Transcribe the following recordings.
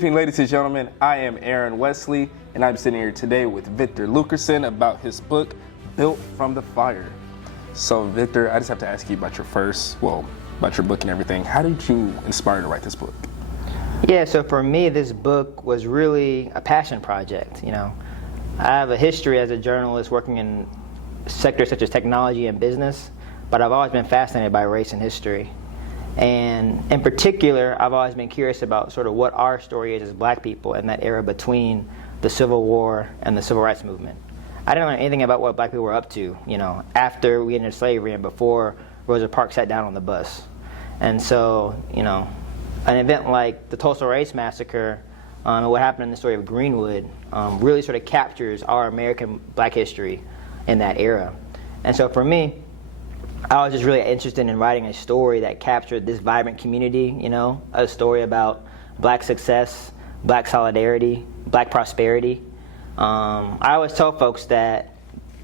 evening, ladies and gentlemen. I am Aaron Wesley, and I'm sitting here today with Victor Luckerson about his book, Built from the Fire. So, Victor, I just have to ask you about about your book and everything. How did you inspire to write this book? Yeah, so for me, this book was really a passion project. I have a history as a journalist working in sectors such as technology and business, but I've always been fascinated by race and history. And in particular, I've always been curious about sort of what our story is as black people in that era between the Civil War and the Civil Rights Movement. I didn't learn anything about what black people were up to, after we ended slavery and before Rosa Parks sat down on the bus. And so, an event like the Tulsa Race Massacre and what happened in the story of Greenwood really sort of captures our American black history in that era. And so for me, I was just really interested in writing a story that captured this vibrant community, a story about black success, black solidarity, black prosperity. I always tell folks that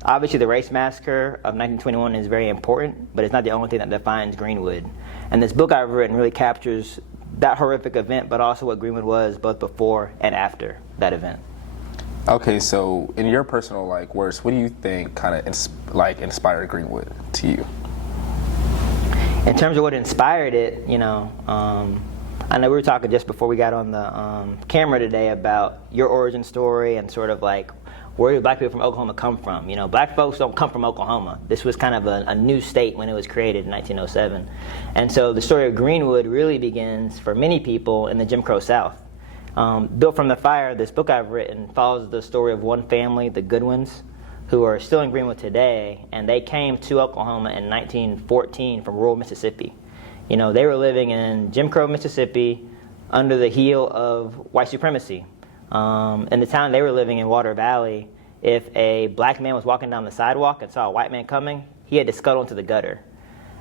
obviously the race massacre of 1921 is very important, but it's not the only thing that defines Greenwood. And this book I've written really captures that horrific event, but also what Greenwood was both before and after that event. Okay, so in your personal words, what do you think kind of inspired Greenwood to you? In terms of what inspired it, I know we were talking just before we got on the camera today about your origin story and sort of where do black people from Oklahoma come from? Black folks don't come from Oklahoma. This was kind of a new state when it was created in 1907. And so the story of Greenwood really begins for many people in the Jim Crow South. Built from the Fire, this book I've written follows the story of one family, the Goodwins, who are still in Greenwood today, and they came to Oklahoma in 1914 from rural Mississippi. They were living in Jim Crow, Mississippi, under the heel of white supremacy. In the town they were living in, Water Valley, if a black man was walking down the sidewalk and saw a white man coming, he had to scuttle into the gutter.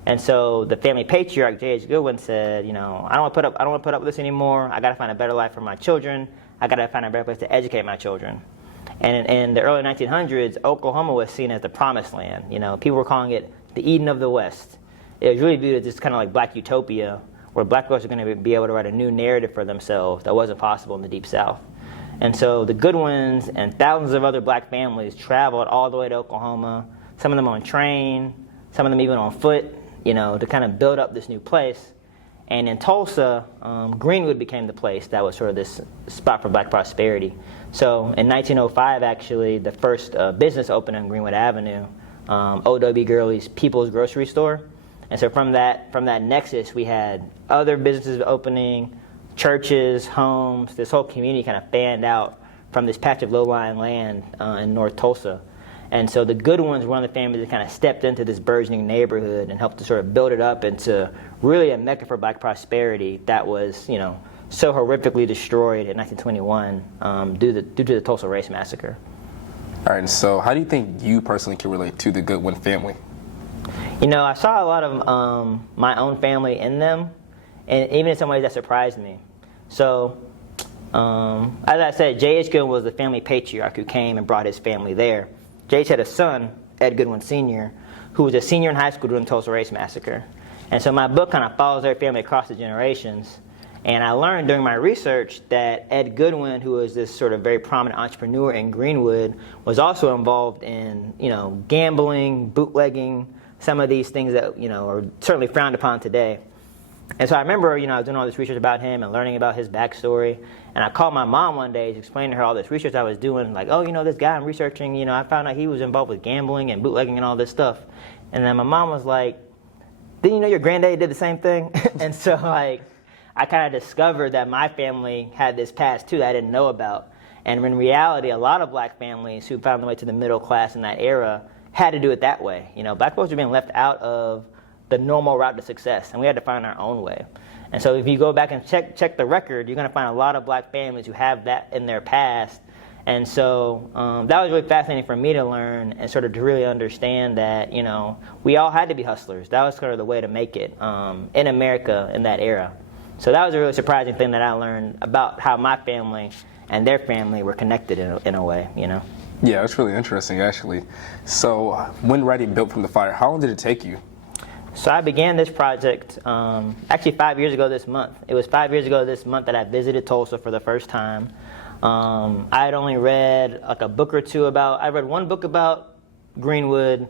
And so the family patriarch, J.H. Goodwin, said, I don't want to put up with this anymore. I got to find a better life for my children. I got to find a better place to educate my children. And in the early 1900s, Oklahoma was seen as the promised land. People were calling it the Eden of the West. It was really viewed as this kind of black utopia where black folks are going to be able to write a new narrative for themselves that wasn't possible in the Deep South. And so the Goodwins and thousands of other black families traveled all the way to Oklahoma, some of them on train, some of them even on foot, to kind of build up this new place. And in Tulsa, Greenwood became the place that was sort of this spot for black prosperity. So in 1905, actually, the first business opened on Greenwood Avenue, O.W. Gurley's People's Grocery Store. And so from that nexus, we had other businesses opening, churches, homes. This whole community kind of fanned out from this patch of low-lying land in North Tulsa. And so the Goodwins were one of the families that kind of stepped into this burgeoning neighborhood and helped to sort of build it up into really a mecca for black prosperity that was, so horrifically destroyed in 1921 due to the Tulsa Race Massacre. All right, so how do you think you personally can relate to the Goodwin family? I saw a lot of my own family in them, and even in some ways that surprised me. So, as I said, J.H. Goodwin was the family patriarch who came and brought his family there. J.H. had a son, Ed Goodwin Sr., who was a senior in high school during the Tulsa Race Massacre. And so my book kind of follows their family across the generations. And I learned during my research that Ed Goodwin, who was this sort of very prominent entrepreneur in Greenwood, was also involved in, gambling, bootlegging, some of these things that, are certainly frowned upon today. And so I remember, I was doing all this research about him and learning about his backstory. And I called my mom one day to explain to her all this research I was doing. This guy I'm researching, I found out he was involved with gambling and bootlegging and all this stuff. And then my mom was like, didn't you know your granddaddy did the same thing? And so, I kind of discovered that my family had this past, too, that I didn't know about. And in reality, a lot of black families who found their way to the middle class in that era had to do it that way. Black folks were being left out of the normal route to success, and we had to find our own way. And so if you go back and check the record, you're going to find a lot of black families who have that in their past. And so that was really fascinating for me to learn and sort of to really understand that, we all had to be hustlers. That was sort of the way to make it in America in that era. So that was a really surprising thing that I learned about how my family and their family were connected in a way, Yeah, it's really interesting, actually. So when writing Built from the Fire, how long did it take you? So I began this project actually 5 years ago this month. It was 5 years ago this month that I visited Tulsa for the first time. I had only read like a book or two I read one book about Greenwood,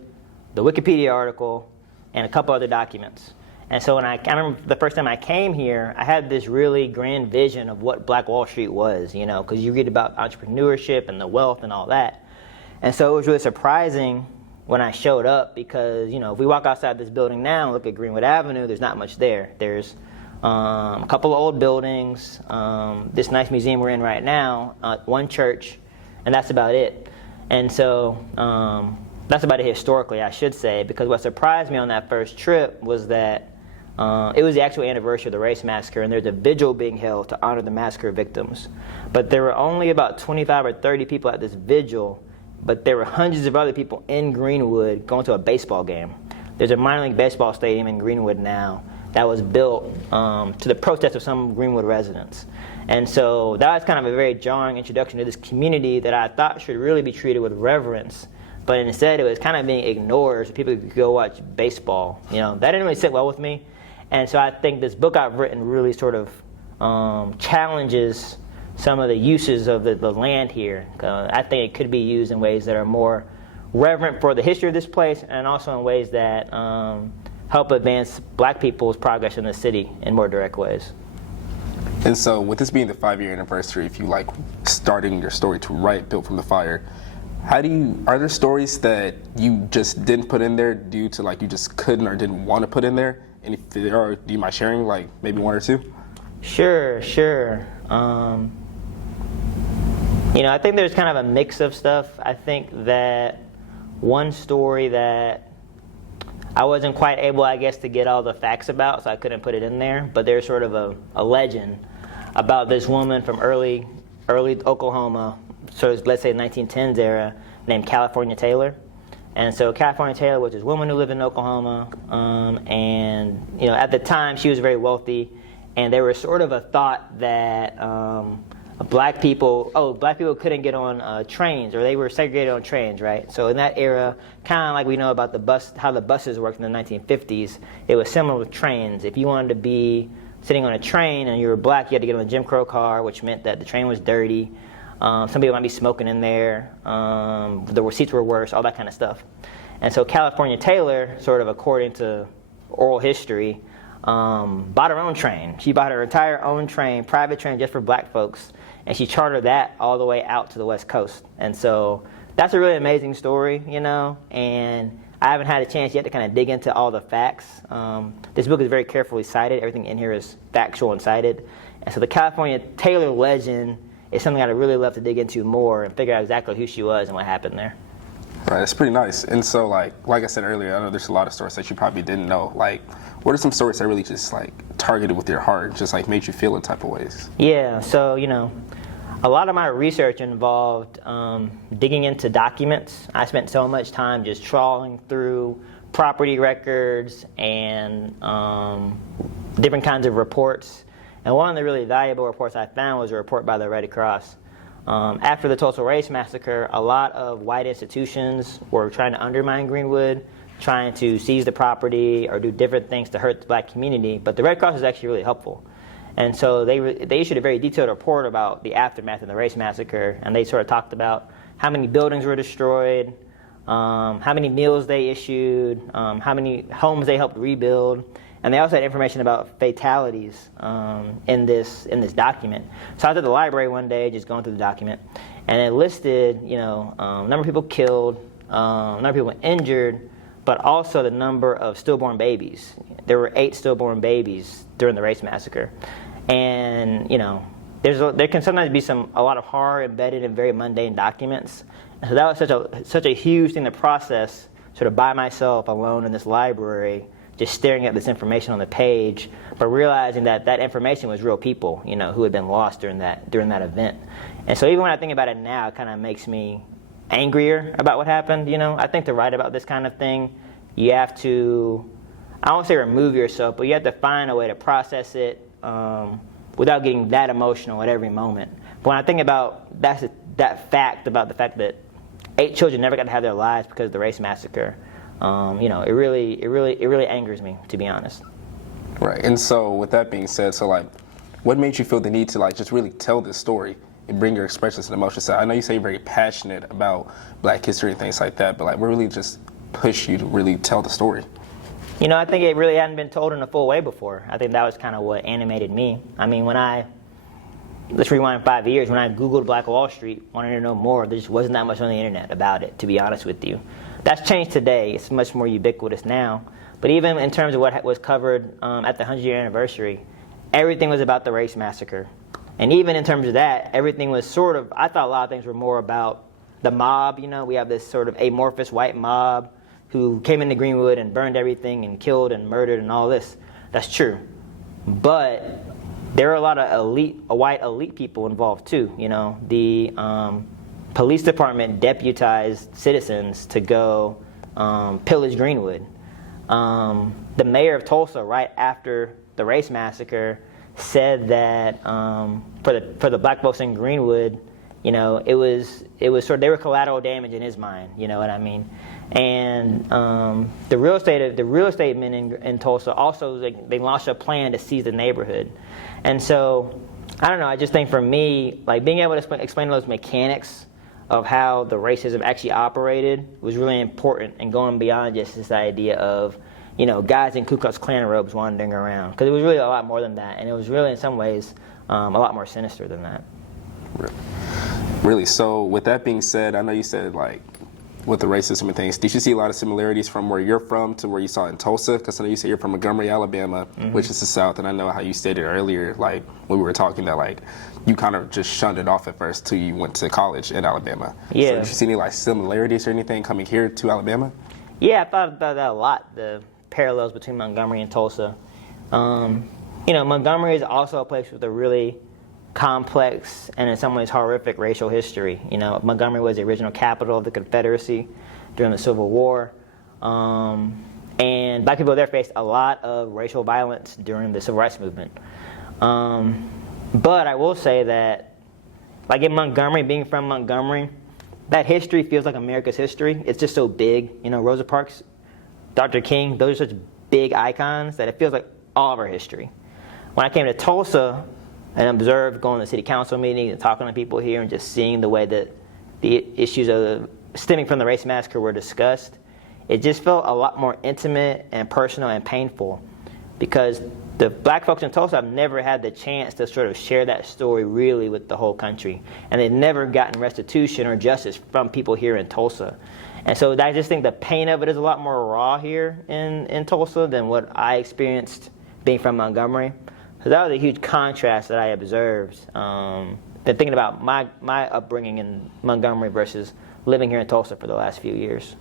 the Wikipedia article, and a couple other documents. And so I remember the first time I came here, I had this really grand vision of what Black Wall Street was, because you read about entrepreneurship and the wealth and all that. And so it was really surprising when I showed up because, if we walk outside this building now and look at Greenwood Avenue, there's not much there. There's a couple of old buildings, this nice museum we're in right now, one church, and that's about it. And so that's about it historically, I should say, because what surprised me on that first trip was that it was the actual anniversary of the race massacre, and there's a vigil being held to honor the massacre victims. But there were only about 25 or 30 people at this vigil, but there were hundreds of other people in Greenwood going to a baseball game. There's a minor league baseball stadium in Greenwood now that was built to the protest of some Greenwood residents. And so that was kind of a very jarring introduction to this community that I thought should really be treated with reverence. But instead, it was kind of being ignored so people could go watch baseball. That didn't really sit well with me. And so I think this book I've written really sort of challenges some of the uses of the land here. I think it could be used in ways that are more reverent for the history of this place and also in ways that help advance Black people's progress in the city in more direct ways. And so with this being the 5-year anniversary, if you like starting your story to write Built from the Fire, are there stories that you just didn't put in there due to you just couldn't or didn't want to put in there? And if there are, do you mind sharing maybe one or two? Sure. I think there's kind of a mix of stuff. I think that one story that I wasn't quite able, I guess, to get all the facts about, so I couldn't put it in there, but there's sort of a legend about this woman from early Oklahoma, so let's say 1910s era, named California Taylor. And so California Taylor was this woman who lived in Oklahoma, and at the time she was very wealthy, and there was sort of a thought that black people couldn't get on trains, or they were segregated on trains, right? So in that era, kind of like we know about how the buses worked in the 1950s, it was similar with trains. If you wanted to be sitting on a train and you were Black, you had to get on a Jim Crow car, which meant that the train was dirty. Some people might be smoking in there. The seats were worse, all that kind of stuff. And so California Taylor, sort of according to oral history, bought her own train. She bought her entire own train, private train just for Black folks, and she chartered that all the way out to the West Coast. And so that's a really amazing story, and I haven't had a chance yet to kind of dig into all the facts. This book is very carefully cited. Everything in here is factual and cited. And so the California Taylor legend is something I'd really love to dig into more and figure out exactly who she was and what happened there. Right, that's pretty nice. And so, like I said earlier, I know there's a lot of stories that you probably didn't know. What are some stories that really just targeted with your heart, just made you feel in type of ways? Yeah, so a lot of my research involved digging into documents. I spent so much time just trawling through property records and different kinds of reports. And one of the really valuable reports I found was a report by the Red Cross. After the Tulsa Race Massacre, a lot of white institutions were trying to undermine Greenwood, trying to seize the property or do different things to hurt the Black community, but the Red Cross was actually really helpful. And so they issued a very detailed report about the aftermath of the Race Massacre, and they sort of talked about how many buildings were destroyed, how many meals they issued, how many homes they helped rebuild. And they also had information about fatalities in this document. So I was at the library one day just going through the document, and it listed number of people killed, number of people injured, but also the number of stillborn babies. There were 8 stillborn babies during the Race Massacre. And there can sometimes be a lot of horror embedded in very mundane documents. And so that was such a huge thing to process, sort of by myself alone in this library, just staring at this information on the page, but realizing that information was real people, who had been lost during that event. And so even when I think about it now, it kind of makes me angrier about what happened. I think to write about this kind of thing, you have to, I won't say remove yourself, but you have to find a way to process it without getting that emotional at every moment. But when I think about that fact, about the fact that 8 children never got to have their lives because of the Race Massacre, It really angers me, to be honest. Right. And so with that being said, so like, what made you feel the need to like just really tell this story and bring your expressions and emotions out? I know you say you're very passionate about Black history and things like that, but like, what really just pushed you to really tell the story? I think it really hadn't been told in a full way before. I think that was kind of what animated me. I mean, let's rewind 5 years, when I Googled Black Wall Street, wanted to know more, there just wasn't that much on the internet about it, to be honest with you. That's changed today. It's much more ubiquitous now. But even in terms of what was covered at the 100-year anniversary, everything was about the race massacre. And even in terms of that, everything was sort of, I thought a lot of things were more about the mob. We have this sort of amorphous white mob who came into Greenwood and burned everything and killed and murdered and all this. That's true. But there are a lot of white elite people involved too. The police department deputized citizens to go pillage Greenwood. The mayor of Tulsa, right after the race massacre, said that for the Black folks in Greenwood, it was sort of, they were collateral damage in his mind. You know what I mean? And the real estate men in Tulsa also, they launched a plan to seize the neighborhood. And so, I don't know, I just think for me, like being able to explain those mechanics of how the racism actually operated was really important, and going beyond just this idea of, guys in Ku Klux Klan robes wandering around. Because it was really a lot more than that, and it was really in some ways a lot more sinister than that. Really? So with that being said, I know you said like, with the racism and things, did you see a lot of similarities from where you're from to where you saw in Tulsa? Because I know you said you're from Montgomery, Alabama, which is the South, and I know how you stated earlier, like when we were talking, that like you kind of just shunned it off at first till you went to college in Alabama. Yeah. So did you see any like similarities or anything coming here to Alabama? Yeah, I thought about that a lot, the parallels between Montgomery and Tulsa. Montgomery is also a place with a really complex and in some ways horrific racial history. Montgomery was the original capital of the Confederacy during the Civil War. And Black people there faced a lot of racial violence during the Civil Rights Movement. But I will say that, like in Montgomery, being from Montgomery, that history feels like America's history. It's just so big. Rosa Parks, Dr. King, those are such big icons that it feels like all of our history. When I came to Tulsa and observed going to city council meetings and talking to people here and just seeing the way that the issues stemming from the race massacre were discussed, it just felt a lot more intimate and personal and painful, because the Black folks in Tulsa have never had the chance to sort of share that story really with the whole country. And they've never gotten restitution or justice from people here in Tulsa. And so I just think the pain of it is a lot more raw here in Tulsa than what I experienced being from Montgomery. So that was a huge contrast that I observed. Been thinking about my upbringing in Montgomery versus living here in Tulsa for the last few years.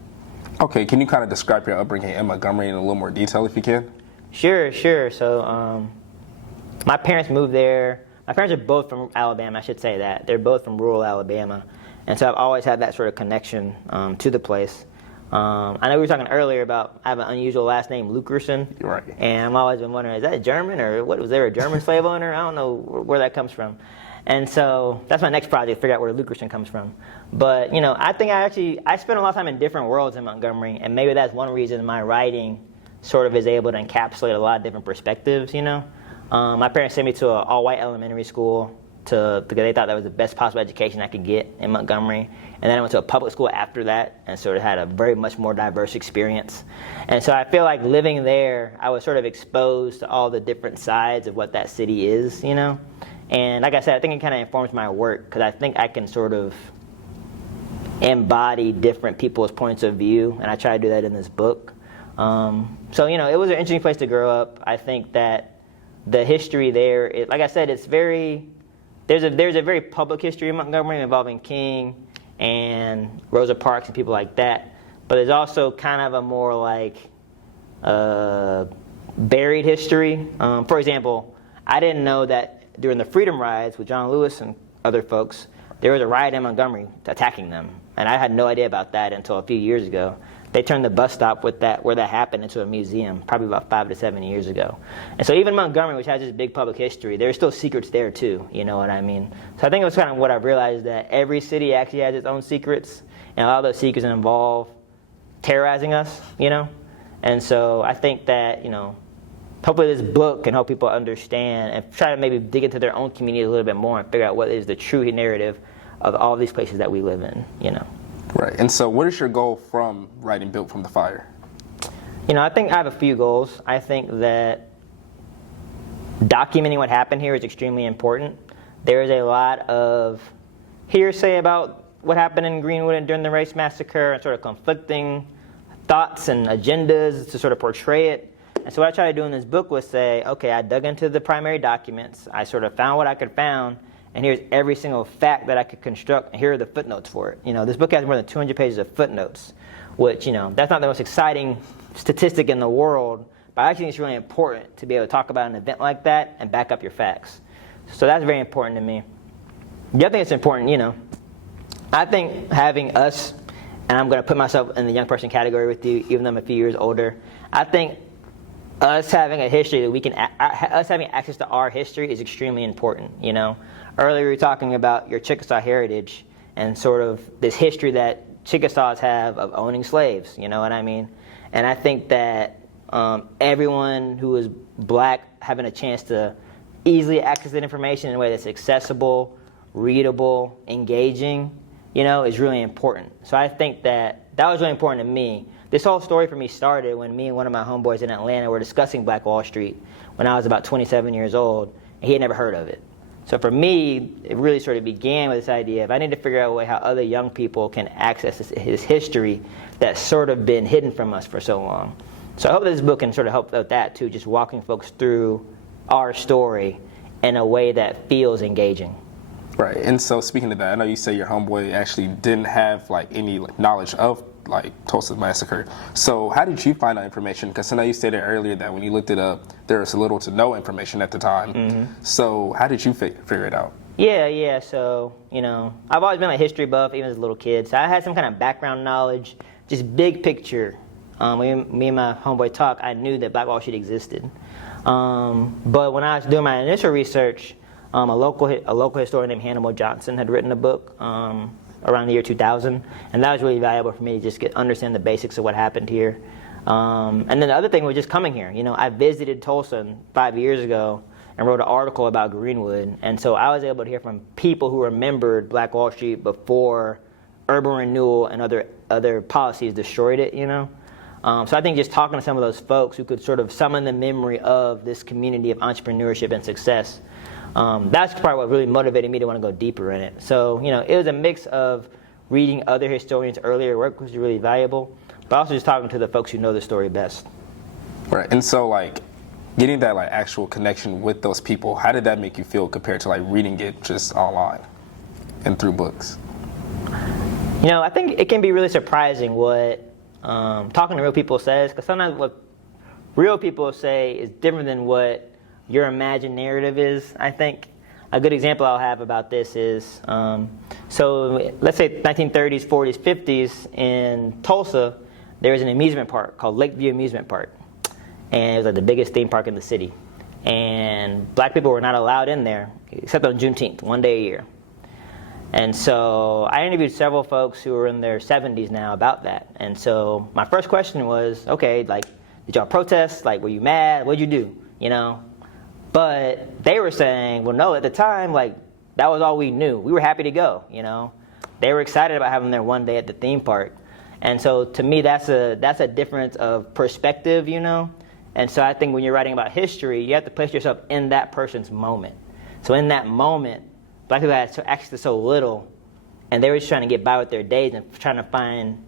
Okay, can you kind of describe your upbringing in Montgomery in a little more detail if you can? Sure. So my parents moved there. My parents are both from Alabama, I should say that. They're both from rural Alabama. And so I've always had that sort of connection to the place. I know we were talking earlier about, I have an unusual last name, Luckerson. Right. And I've always been wondering, is that German, or what, was there a German slave owner? I don't know where that comes from. And so that's my next project, figure out where Luckerson comes from. But, I think I spent a lot of time in different worlds in Montgomery, and maybe that's one reason my writing sort of is able to encapsulate a lot of different perspectives, My parents sent me to an all-white elementary school because they thought that was the best possible education I could get in Montgomery. And then I went to a public school after that and sort of had a very much more diverse experience. And so I feel like living there, I was sort of exposed to all the different sides of what that city is, And like I said, I think it kind of informs my work, because I think I can sort of embody different people's points of view, and I try to do that in this book. So, it was an interesting place to grow up. I think that the history there, like I said, it's there's a very public history in Montgomery involving King and Rosa Parks and people like that. But there's also kind of a more like buried history. For example, I didn't know that during the Freedom Rides with John Lewis and other folks, there was a riot in Montgomery attacking them. And I had no idea about that until a few years ago. They turned the bus stop where that happened into a museum, probably about 5 to 7 years ago. And so even Montgomery, which has this big public history, there's still secrets there too, you know what I mean? So I think it was kind of what I've realized, that every city actually has its own secrets, and a lot of those secrets involve terrorizing us, you know? And so I think that, you know, hopefully this book can help people understand and try to maybe dig into their own community a little bit more and figure out what is the true narrative of all these places that we live in, you know? Right. And so what is your goal from writing Built from the Fire? You know, I think I have a few goals. I think that documenting what happened here is extremely important. There is a lot of hearsay about what happened in Greenwood and during the race massacre and sort of conflicting thoughts and agendas to sort of portray it. And so what I tried to do in this book was say, okay, I dug into the primary documents, I sort of found what I could find, and here's every single fact that I could construct, and here are the footnotes for it. You know, this book has more than 200 pages of footnotes, which, you know, that's not the most exciting statistic in the world, but I actually think it's really important to be able to talk about an event like that and back up your facts. So that's very important to me. The other thing that's important, you know, I think having us, and I'm going to put myself in the young person category with you, even though I'm a few years older, I think us having a history that we can, us having access to our history is extremely important, you know. Earlier we were talking about your Chickasaw heritage and sort of this history that Chickasaws have of owning slaves, you know what I mean? And I think that everyone who is black having a chance to easily access that information in a way that's accessible, readable, engaging, you know, is really important. So I think that was really important to me. This whole story for me started when me and one of my homeboys in Atlanta were discussing Black Wall Street when I was about 27 years old, and he had never heard of it. So for me, it really sort of began with this idea of I need to figure out a way how other young people can access this history that's sort of been hidden from us for so long. So I hope that this book can sort of help with that too, just walking folks through our story in a way that feels engaging. Right. And so speaking of that, I know you say your homeboy actually didn't have like any knowledge of like Tulsa massacre. So how did you find that information? Because I know you stated earlier that when you looked it up, there was little to no information at the time. Mm-hmm. So how did you figure it out? Yeah. So, you know, I've always been a history buff, even as a little kid. So I had some kind of background knowledge, just big picture. When me and my homeboy talked, I knew that Black Wall Street existed. But when I was doing my initial research, a local historian named Hannibal Johnson had written a book around the year 2000, and that was really valuable for me to just understand the basics of what happened here. And then the other thing was just coming here. You know, I visited Tulsa 5 years ago and wrote an article about Greenwood, and so I was able to hear from people who remembered Black Wall Street before urban renewal and other policies destroyed it, you know. So I think just talking to some of those folks who could sort of summon the memory of this community of entrepreneurship and success, that's probably what really motivated me to want to go deeper in it. So, you know, it was a mix of reading other historians' earlier work, which was really valuable, but also just talking to the folks who know the story best. Right. And so, like, getting that, like, actual connection with those people, how did that make you feel compared to, like, reading it just online and through books? You know, I think it can be really surprising what talking to real people says, because sometimes what real people say is different than what your imagined narrative is, I think. A good example I'll have about this is, so let's say 1930s, 40s, 50s in Tulsa, there was an amusement park called Lakeview Amusement Park. And it was like the biggest theme park in the city. And black people were not allowed in there, except on Juneteenth, one day a year. And so I interviewed several folks who were in their 70s now about that. And so my first question was, okay, like, did y'all protest? Like, were you mad? What'd you do? You know? But they were saying, well, no, at the time, like, that was all we knew. We were happy to go, you know? They were excited about having their one day at the theme park. And so to me, that's a difference of perspective, you know? And so I think when you're writing about history, you have to place yourself in that person's moment. So in that moment, black people had access to so little, and they were just trying to get by with their days and trying to find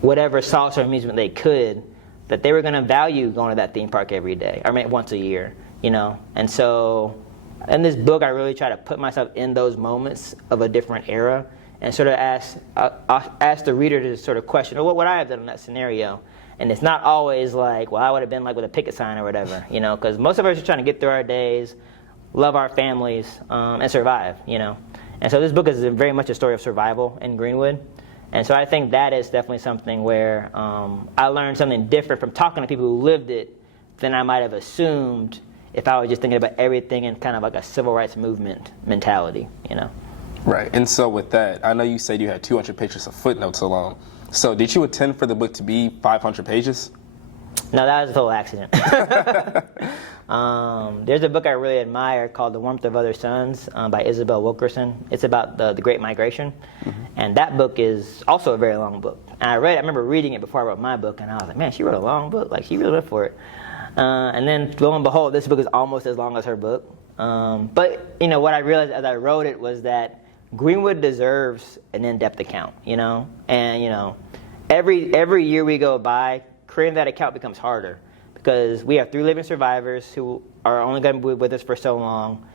whatever solace or amusement they could, that they were going to value going to that theme park every day, or maybe once a year, you know? And so in this book, I really try to put myself in those moments of a different era and sort of ask the reader to sort of question, well, what would I have done in that scenario? And it's not always like, well, I would have been like with a picket sign or whatever, you know, because most of us are trying to get through our days, love our families, and survive, you know. And so this book is very much a story of survival in Greenwood. And so I think that is definitely something where I learned something different from talking to people who lived it than I might have assumed if I was just thinking about everything in kind of like a civil rights movement mentality, you know. Right. And so with that, I know you said you had 200 pages of footnotes alone. So did you intend for the book to be 500 pages? No, that was a total accident. There's a book I really admire called The Warmth of Other Suns by Isabel Wilkerson. It's about the Great Migration. Mm-hmm. And that book is also a very long book. And I remember reading it before I wrote my book, and I was like, man, she wrote a long book. Like, she really went for it. And then, lo and behold, this book is almost as long as her book. But, you know, what I realized as I wrote it was that Greenwood deserves an in-depth account, you know? And, you know, every year we go by, creating that account becomes harder because we have 3 living survivors who are only going to be with us for so long.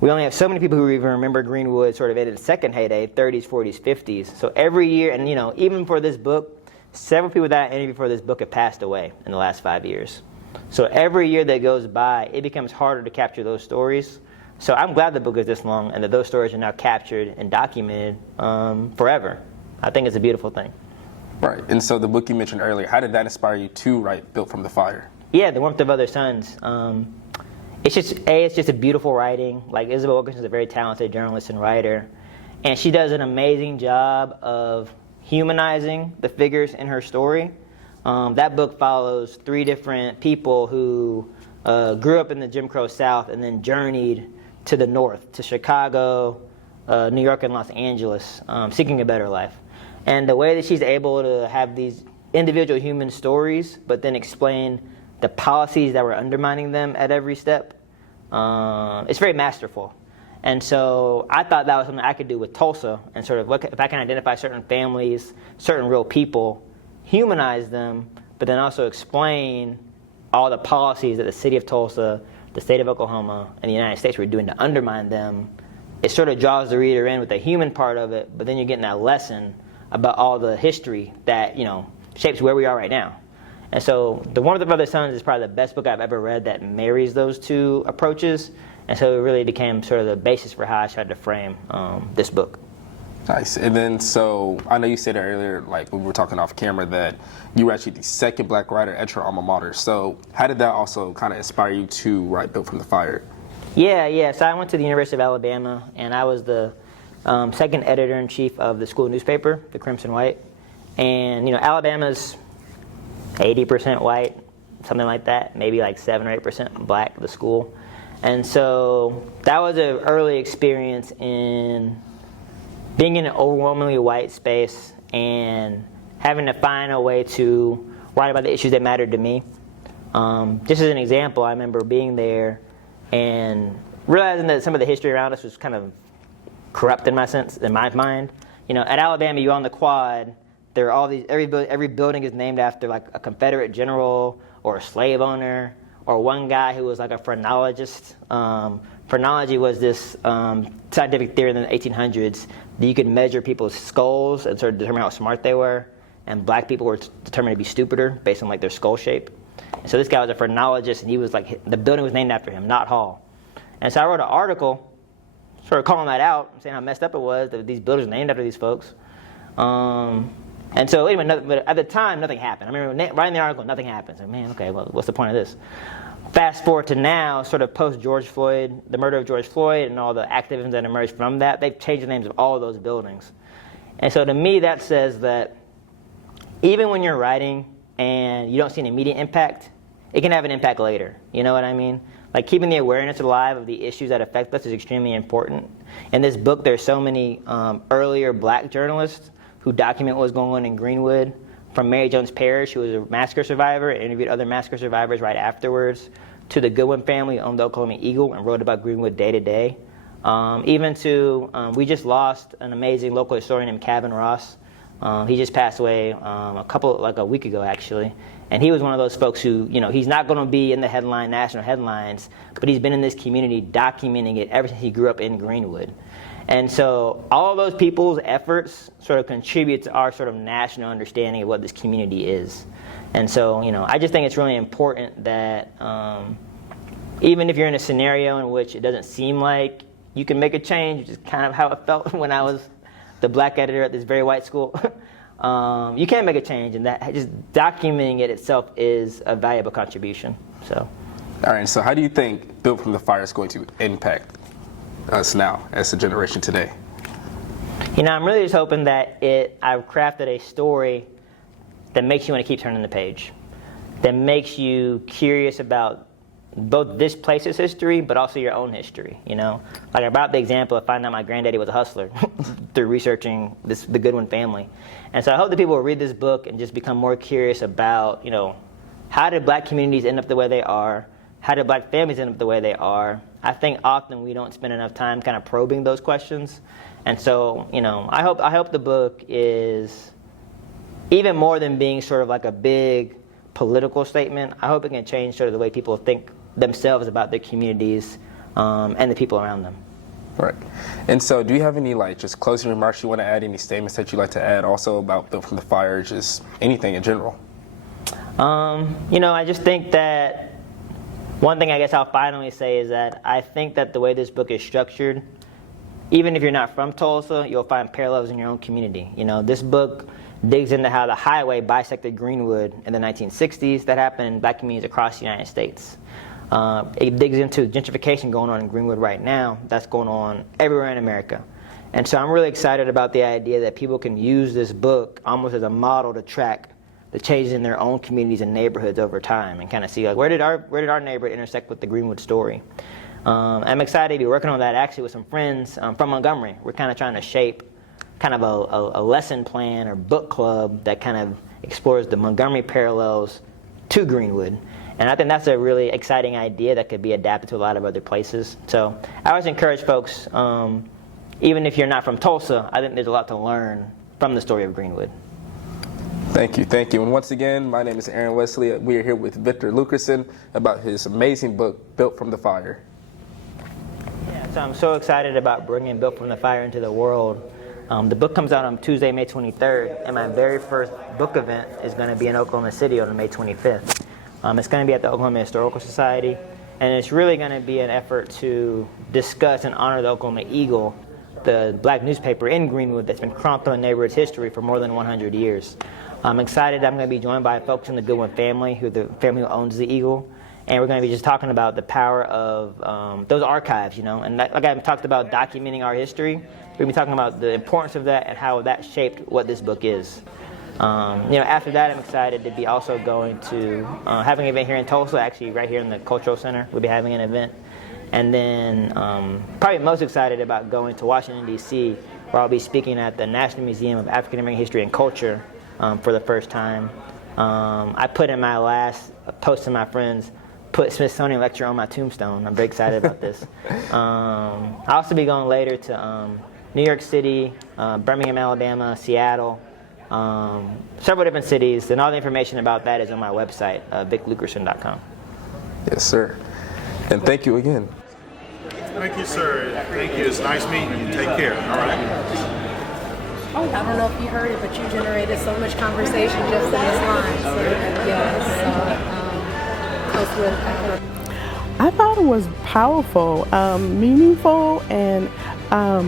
We only have so many people who even remember Greenwood sort of in its second heyday, 30s, 40s, 50s. So every year, and, you know, even for this book, several people that I interviewed for this book have passed away in the last 5 years. So every year that goes by, it becomes harder to capture those stories. So I'm glad the book is this long and that those stories are now captured and documented forever. I think it's a beautiful thing. Right. And so the book you mentioned earlier, how did that inspire you to write Built from the Fire? Yeah, The Warmth of Other Suns. It's just a beautiful writing. Like, Isabel Wilkerson is a very talented journalist and writer. And she does an amazing job of humanizing the figures in her story. That book follows 3 different people who grew up in the Jim Crow South and then journeyed to the north, to Chicago, New York, and Los Angeles, seeking a better life. And the way that she's able to have these individual human stories, but then explain the policies that were undermining them at every step, it's very masterful. And so I thought that was something I could do with Tulsa, and sort of if I can identify certain families, certain real people, humanize them, but then also explain all the policies that the city of Tulsa, the state of Oklahoma, and the United States were doing to undermine them. It sort of draws the reader in with the human part of it, but then you're getting that lesson about all the history that, you know, shapes where we are right now. And so The Warmth of Other Suns is probably the best book I've ever read that marries those 2 approaches. And so it really became sort of the basis for how I tried to frame this book. Nice. And then, so I know you said earlier, like when we were talking off camera, that you were actually the second Black writer at your alma mater. So how did that also kind of inspire you to write Built from the Fire? Yeah. So I went to the University of Alabama, and I was the second editor-in-chief of the school newspaper, the Crimson White. And, you know, Alabama's 80% white, something like that, maybe like 7 or 8% black, the school. And so that was an early experience in being in an overwhelmingly white space and having to find a way to write about the issues that mattered to me. Just as an example, I remember being there and realizing that some of the history around us was kind of corrupt in my mind. You know, at Alabama, you're on the quad. There are all these. Every building is named after like a Confederate general or a slave owner or one guy who was like a phrenologist. Phrenology was this scientific theory in the 1800s that you could measure people's skulls and sort of determine how smart they were, and black people were determined to be stupider based on like their skull shape. And so this guy was a phrenologist, and he was like, the building was named after him, not Hall. And so I wrote an article sort of calling that out, saying how messed up it was that these buildings were named after these folks. And so anyway, but at the time, nothing happened. I remember writing the article, nothing happened. So, man, okay, well, what's the point of this? Fast forward to now, sort of post-George Floyd, the murder of George Floyd and all the activism that emerged from that, they've changed the names of all of those buildings. And so to me, that says that even when you're writing and you don't see an immediate impact, it can have an impact later. You know what I mean? Like, keeping the awareness alive of the issues that affect us is extremely important. In this book, there's so many earlier black journalists who document what was going on in Greenwood, from Mary Jones Parrish, who was a massacre survivor and interviewed other massacre survivors right afterwards, to the Goodwin family who owned the Oklahoma Eagle and wrote about Greenwood day to day. Even to, we just lost an amazing local historian named Kevin Ross. He just passed away a week ago, actually. And he was one of those folks who, you know, he's not going to be in the national headlines, but he's been in this community documenting it ever since he grew up in Greenwood. And so all of those people's efforts sort of contribute to our sort of national understanding of what this community is. And so, you know, I just think it's really important that even if you're in a scenario in which it doesn't seem like you can make a change, which is kind of how it felt when I was the black editor at this very white school, you can make a change, and that just documenting it itself is a valuable contribution. So, all right. So, how do you think Built from the Fire is going to impact us now as a generation today? I'm really just hoping that I've crafted a story that makes you want to keep turning the page, that makes you curious about both this place's history, but also your own history. Like I brought the example of finding out my granddaddy was a hustler through researching the Goodwin family. And so I hope that people will read this book and just become more curious about, how did black communities end up the way they are? How did black families end up the way they are? I think often we don't spend enough time kind of probing those questions. And so, I hope the book is even more than being sort of like a big political statement. I hope it can change sort of the way people think themselves about their communities and the people around them. Right. And so do you have any just closing remarks you want to add, any statements that you'd like to add also about Built from the Fire, just anything in general? I just think that one thing I guess I'll finally say is that I think that the way this book is structured, even if you're not from Tulsa, you'll find parallels in your own community. This book digs into how the highway bisected Greenwood in the 1960s. That happened in black communities across the United States. It digs into gentrification going on in Greenwood right now. That's going on everywhere in America. And so I'm really excited about the idea that people can use this book almost as a model to track the changes in their own communities and neighborhoods over time, and kind of see where did our neighborhood intersect with the Greenwood story. I'm excited to be working on that actually with some friends from Montgomery. We're kind of trying to shape kind of a lesson plan or book club that kind of explores the Montgomery parallels to Greenwood. And I think that's a really exciting idea that could be adapted to a lot of other places. So I always encourage folks, even if you're not from Tulsa, I think there's a lot to learn from the story of Greenwood. Thank you. And once again, my name is Aaron Wesley. We are here with Victor Luckerson about his amazing book, Built from the Fire. Yeah, so I'm so excited about bringing Built from the Fire into the world. The book comes out on Tuesday, May 23rd, and my very first book event is going to be in Oklahoma City on May 25th. It's going to be at the Oklahoma Historical Society, and it's really going to be an effort to discuss and honor the Oklahoma Eagle, the black newspaper in Greenwood that's been chronicling the neighborhood's history for more than 100 years. I'm excited. I'm going to be joined by folks in the Goodwin family, the family who owns the Eagle, and we're going to be just talking about the power of those archives, and like I talked about documenting our history, we're going to be talking about the importance of that and how that shaped what this book is. After that, I'm excited to be also going to having an event here in Tulsa, actually right here in the Cultural Center. We'll be having an event. And then probably most excited about going to Washington, D.C., where I'll be speaking at the National Museum of African American History and Culture for the first time. I put in my last post to my friends, put Smithsonian lecture on my tombstone. I'm very excited about this. I'll also be going later to New York City, Birmingham, Alabama, Seattle, several different cities, and all the information about that is on my website, vicluckerson.com. Yes, sir. And thank you again. Thank you, sir. Thank you. It's nice meeting you. Take care. All right. I don't know if you heard it, but you generated so much conversation just in this line. So, I thought it was powerful, meaningful, and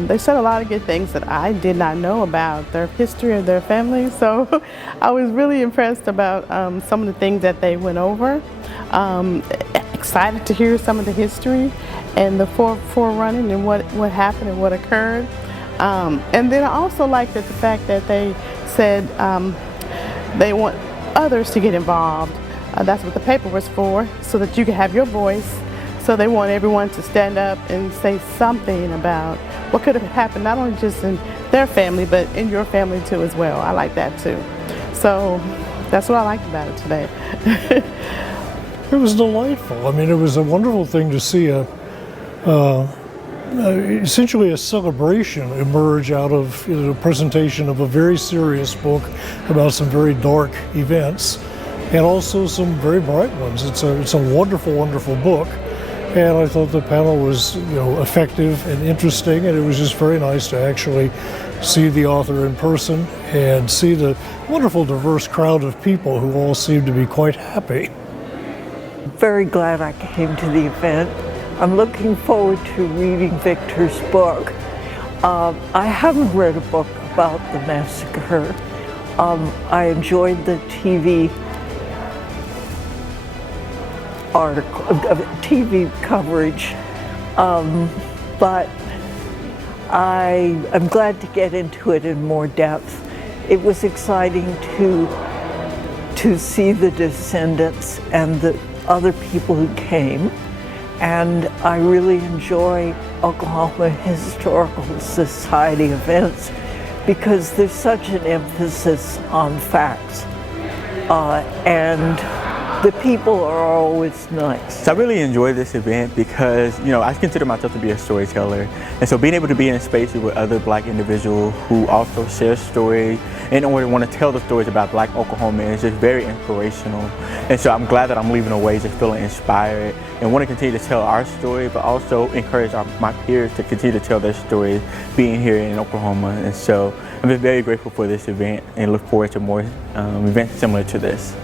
they said a lot of good things that I did not know about their history of their family. So I was really impressed about some of the things that they went over. Excited to hear some of the history and the forerunning and what happened and what occurred. And then I also liked the fact that they said they want others to get involved. That's what the paper was for, so that you can have your voice. So they want everyone to stand up and say something about what could have happened, not only just in their family, but in your family too as well. I like that too. So that's what I liked about it today. It was delightful. I mean, it was a wonderful thing to see essentially a celebration emerge out of a presentation of a very serious book about some very dark events, and also some very bright ones. It's a wonderful, wonderful book, and I thought the panel was effective and interesting, and it was just very nice to actually see the author in person and see the wonderful, diverse crowd of people who all seemed to be quite happy. Very glad I came to the event. I'm looking forward to reading Victor's book. I haven't read a book about the massacre. I enjoyed the TV article, TV coverage, but I'm glad to get into it in more depth. It was exciting to see the descendants and the other people who came, and I really enjoy Oklahoma Historical Society events because there's such an emphasis on facts, and the people are always nice. So I really enjoy this event because, you know, I consider myself to be a storyteller. And so being able to be in spaces with other Black individuals who also share stories in order to want to tell the stories about Black Oklahomans is just very inspirational. And so I'm glad that I'm leaving away just feeling inspired and want to continue to tell our story, but also encourage my peers to continue to tell their stories being here in Oklahoma. And so I'm just very grateful for this event and look forward to more events similar to this.